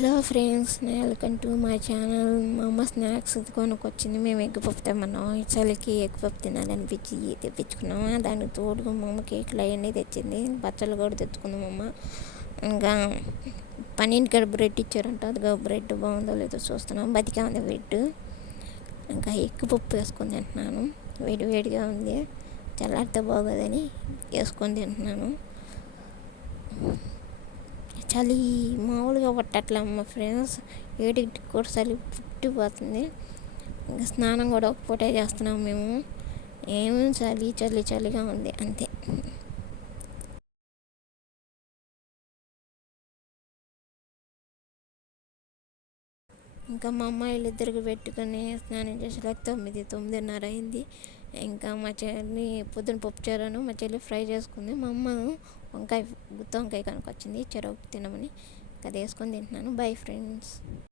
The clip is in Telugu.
Hello friends, welcome to my channel. మా అమ్మ స్నాక్స్ కొనుక్కొచ్చింది. మేము ఎగ్ పప్పు తెమ్మన్నాం. ఈ చలికి ఎగ్ పప్పు తినాలనిపించి తెప్పించుకున్నాము. దానికి తోడుగా మా అమ్మ కేకులు అవన్నీ తెచ్చింది. పచ్చళ్ళు కూడా తెచ్చుకుందాం అమ్మ. ఇంకా 12 కాడ బ్రెడ్ ఇచ్చారంట. అదిగా బ్రెడ్ బాగుందో లేదో చూస్తున్నాం. బతికే ఉంది బ్రెడ్. ఇంకా ఎగ్ పప్పు వేసుకొని తింటున్నాను. వేడిగా ఉంది. చల్లారితే బాగోదని వేసుకొని తింటున్నాను. చలి మామూలుగా పట్టట్లే మా ఫ్రెండ్స్. 7కి కూడా చలి పుట్టిపోతుంది. ఇంకా స్నానం కూడా ఒక పూటే చేస్తున్నాం మేము. ఏమో చలిగా ఉంది అంతే. ఇంకా మా అమ్మాయిలు ఇద్దరికి పెట్టుకొని స్నానం చేసేలాగా 9:30 అయింది. ఇంకా మా చెల్లి పొద్దున పప్పుచారాను మా చెల్లి ఫ్రై చేసుకుంది. మా అమ్మ గుత్తి వంకాయ కనుకొచ్చింది. చెరొకటి తినమని అది వేసుకొని తింటున్నాను. Bye friends.